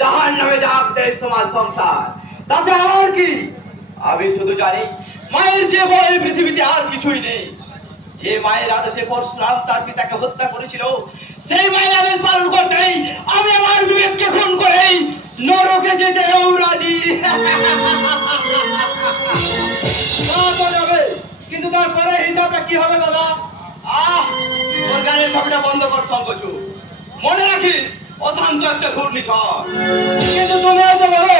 জাহান নামে যাক দেশ সমাজ সংসার, তাতে আমার কি? আমি শুধু জানি মায়ের যে বড় এই পৃথিবীতে আর কিছুই নেই। যে মায়ের আদেশে পরশুরাম তার পিতাকে হত্যা করেছিল, সেই মায়ের আদেশ পালন করতেই আমি আমার বিবেককে খুন করেই নরকে যেতেও রাজি। কিন্তু তারপরে হিসাবটা কি হবে দাদা? তোর গানের ছবিটা বন্ধ কর সংকোচু। মনে রাখিস অশান্ত একটা ঘূর্ণিঝড়। কিন্তু তুমি হয়তো বলো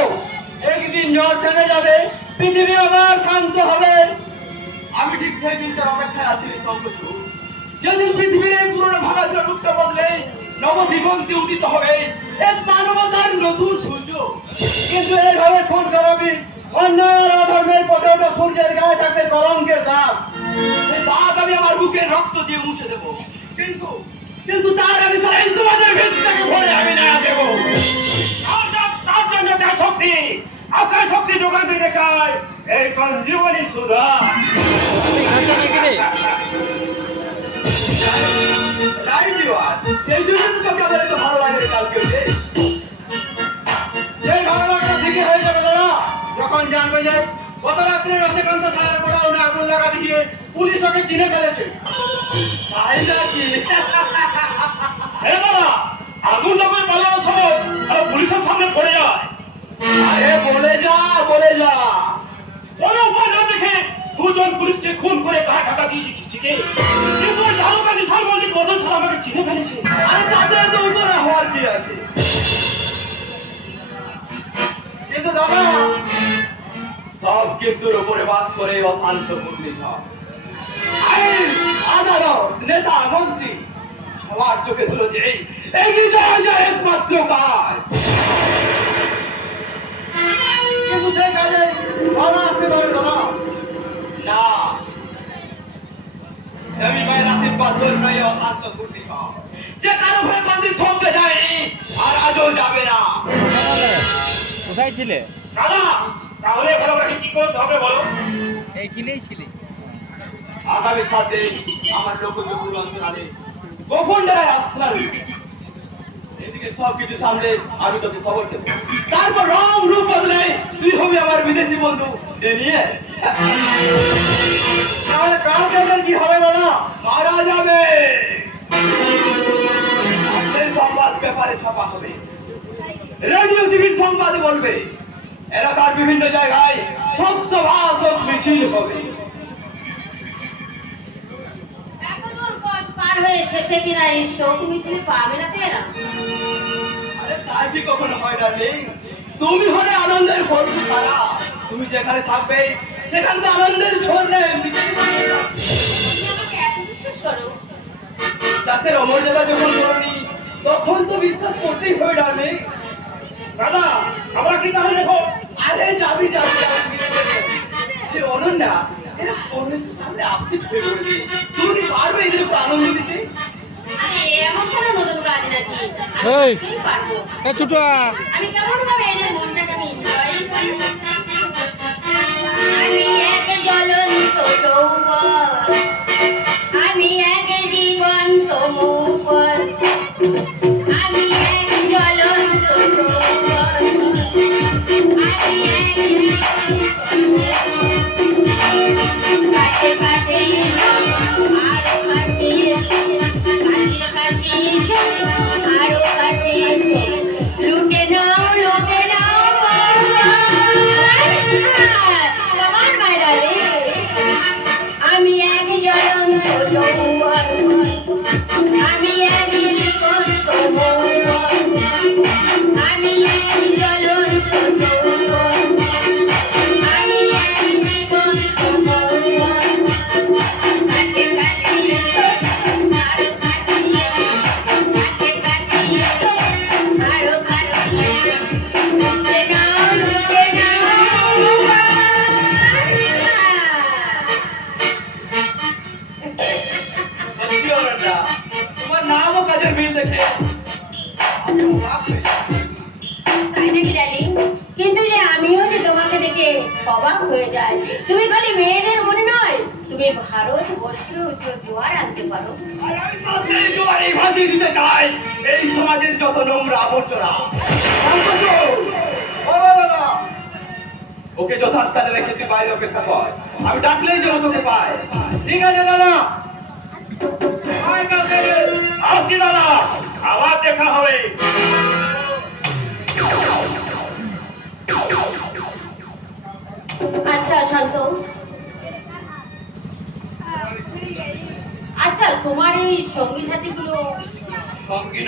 একদিন ঝড় থেমে যাবে, পৃথিবী আবার শান্ত হবে। আমি ঠিক সেই দিনটার অপেক্ষায় আছি সংকোচু, যেদিন পৃথিবীর এই পুরনো ভাঙাচোরা রূপটা বদলে নবদিগন্তে উদিত হবে এক মানবতার নতুন সূর্য। কিন্তু এইভাবে খুন করাবি অন্যায় অধর্মের পথে ওঠা সূর্যের গায়ে থাকবে কলঙ্কের দাগ। সেই দাগ আমি আমার বুকের রক্ত দিয়ে মুছে দেবো। কিন্তু কিন্তু তার আগে সারা এই সমাজের ভিতটাকে ধরে আমি না দেবো। তার জন্য যা শক্তি আশা শক্তি যোগান দিতে চায় এই সঞ্জীবনী সুধা। এই জন্য তো তোকে আমার এত ভালো লাগে রে কালকে। সেই ভালো লাগাটা ঠিকই হয়ে যাবে দাদা যখন জানবে যে গত রাত্রে রজনীকান্ত সাহেবের গোডাউনে আগুন লাগা দিয়ে পুলিশ ওকে চিনে ফেলেছে। তাই নাকি? হ্যাঁ বাবা, আগুন লাগার পালানোর সময় পুলিশের সামনে পড়ে যায়। আরে বলে যা বলে যা। কোনো উপায় না দেখে দুজন পুলিশকে খুন করে গা ঢাকা দিয়ে শিখে, কিন্তু ওই ঝালকা নিশান মল্লিক বদল সারা আমাকে চিনে ফেলেছে। আরে তাতে তো উপরে হওয়ার কি আছে? কিন্তু দাদা সব কিছুর উপরে বাস করে অশান্ত ঘূর্ণিঝড়। আইন আদালত নেতা মন্ত্রী সবার চোখে ধুলো দিয়ে এগিয়ে যাওয়া যায় একমাত্র কাজ। কিন্তু সেই কাজে বাধা আসতে পারে দাদা না। দেবী মায়ের আশীর্বাদ ধন্য এই অশান্ত ঘূর্ণিঝড় যে কারো ভয়ে কোনদিন থমকে যায়নি আর আজও যাবে না। কোথায় ছিলে? দাদা, তাহলে এবার আমাকে কি করতে হবে বলো? এইখানেই ছিলে। আগামী 7 দিন আমার লোকচক্ষুর অন্তরালে গোপন ডেরায় আস্থানা রইবে। এদিকে সবকিছু সামলে আমি তোকে খবর দেবো। তারপর রং রূপ বদলে তুই হবি আমার বিদেশি বন্ধু ডেনিয়েল। তাহলে কালকে কি হবে দাদা? মারা যাবে। আর সেই সংবাদ পেপারে ছাপা হবে, রেডিও টিভির সংবাদে বলবে, এলাকার বিভিন্ন জায়গায় শোক সভা শোক মিছিল হবে। পার হয়ে শেষে কিনা এই শোক মিছিলে পাবে না পেয়ে না। আরে তাই কি কখনো হয় না? তুমি হলে আনন্দের ভরপুর তারা। তুমি যেখানে থাকবে সেখানে তো আনন্দের ঝড় নেই। তুমি আমাকে এত বিশ্বাস করো? বিশ্বাসের অমর্যাদা যখন করনি তখন তো বিশ্বাস করতেই হয় ডার্লিং। দাদা, আমরা কি তাহলে দেখো? আরে যাবি যাবি যাবি। যে অনন্যা এরা ফোনের সামনে আপসেট হয়ে পড়েছে। তুমি কি পারবে এদের উপর আনন্দ দিতে? আরে এমন কোনো নতুন কাজ নাকি? এই। আমি কিছুই পারবো। ছোট আমি কেমন ভাবে এদের মনটাকে আমি এনজয় করি। আমি এক জ্বলন্ত যৌবন, আমি এক জীবন্ত মৌবন, আমি এক জ্বলন্ত যৌবন, আমি এক কাছে কাছে আরো কাছে, কাছে কাছে আরো কাছে, লুটে নাও লুটে নাও আমার মায়েরালে। আমি এক জ্বলন্ত যৌবন, আমি এক জীবন্ত মৌবন, আমি এক জ্বলন্ত যৌবন, আমি এক জীবন্ত মৌবন, কাছে কাছে আরো কাছে, কাছে কাছে আরো কাছে, লুটে নাও লুটে নাও। সত্যি অনন্যা, তোমার নাম ও কাজের মিল দেখে আমি অবাক হয়ে যাচ্ছি। তাই নাকি ডার্লিং? কিন্তু যে আমিও যে তোমাকে দেখে অবাক হয়ে যাই। তুমি খালি মেয়েদের মনে নয়, তুমি যে ভারতবর্ষ জোয়ার আনতে পারো। আর আমি সেই জোয়ারে ভাসিয়ে দিতে চাই এই সমাজের যত নোংরা আবর্জনা। অঙ্কচু, ও দাদা, ওকে যথাস্থানে রেখে তুই বাইরে অপেক্ষা কর, আমি ডাকলেই যেন তোকে পায়। ঠিক আছে দাদা, আয় কালকে। আসছি দাদা, আবার দেখা হবে। আচ্ছা শান্ত, আচ্ছা তোমার এই সঙ্গী সাথীগুলো সঙ্গী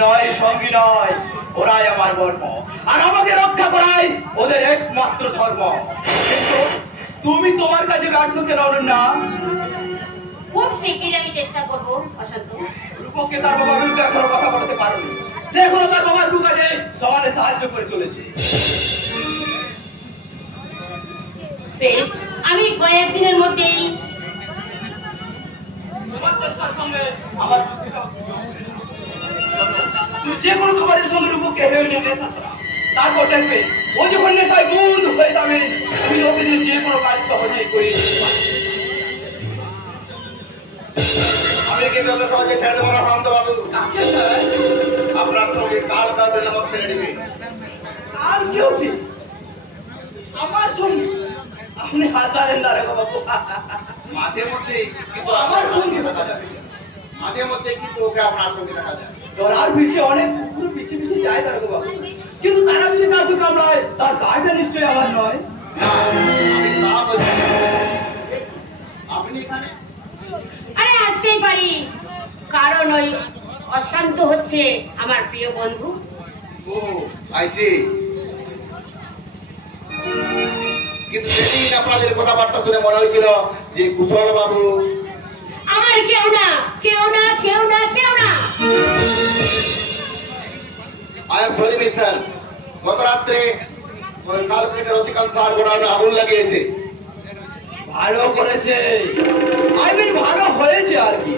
নয়, ওরাই আমার ধর্ম, আর আমাকে রক্ষা করাই ওদের একমাত্র ধর্ম। কিন্তু তুমি তোমার কাজে ব্যর্থ কেন না? খুব শিগগিরই আমি চেষ্টা করবো অশান্ত। রূপককে তার বাবা বিরুদ্ধে এখনো কথা বলতে পারোনি, সে এখনো তার বাবার দু কাজে সমানে সাহায্য করে চলেছে। বেশ, আমি কয়েকদিনের মধ্যেই তোমার চেষ্টার সঙ্গে আমার বুদ্ধিটাও তুমি যে কোনো খাবারের সঙ্গে রূপককে হেরে নিয়ে নেশা করা, তারপর দেখবে ও যখন নেশায় বন্ধ হয়ে যাবে, তুমি ওকে দিয়ে যে কোনো কাজ সহজেই করিয়ে দিতে পারবে। আমি কিন্তু ওকে সহজে ছেড়ে দেবো না শান্ত বাবু। কাকে স্যার? আপনার সঙ্গে কাল কালবে নামক ছেলেটিকে। আর কেউ নেই আমার সঙ্গে? আপনি হাসালেন দাঁড়ে বাবু। মাঝে মধ্যে কিন্তু আমার সঙ্গে দেখা যাবে, মাঝে মধ্যে কিন্তু ওকে আপনার সঙ্গে দেখা যাবে। ধরার পিছিয়ে অনেক কুকুর পিছিয়ে যায় দাঁড়ে বাবু, কিন্তু তারা যদি কাউকে কামড়ায় তার গায়েটা নিশ্চয়ই আমার নয়। না, আমি তা বলছি না। আপনি এখানে? আরে আসতেই পারি, কারণ ওই অশান্ত হচ্ছে আমার প্রিয় বন্ধু। ও আই সি। কিন্তু সেদিন আপনাদের কথাবার্তা শুনে মনে হয়েছিল যে কুশল বাবু। আমার কেউ না, কেউ না, কেউ না, কেউ না। আই এম সরি মিস্টার, গত রাত্রে ওই কালপেটের অধিকাংশ আর গোড়ানো আগুন লাগিয়েছে। ভালো করেছে, আই মিন ভালো হয়েছে আর কি।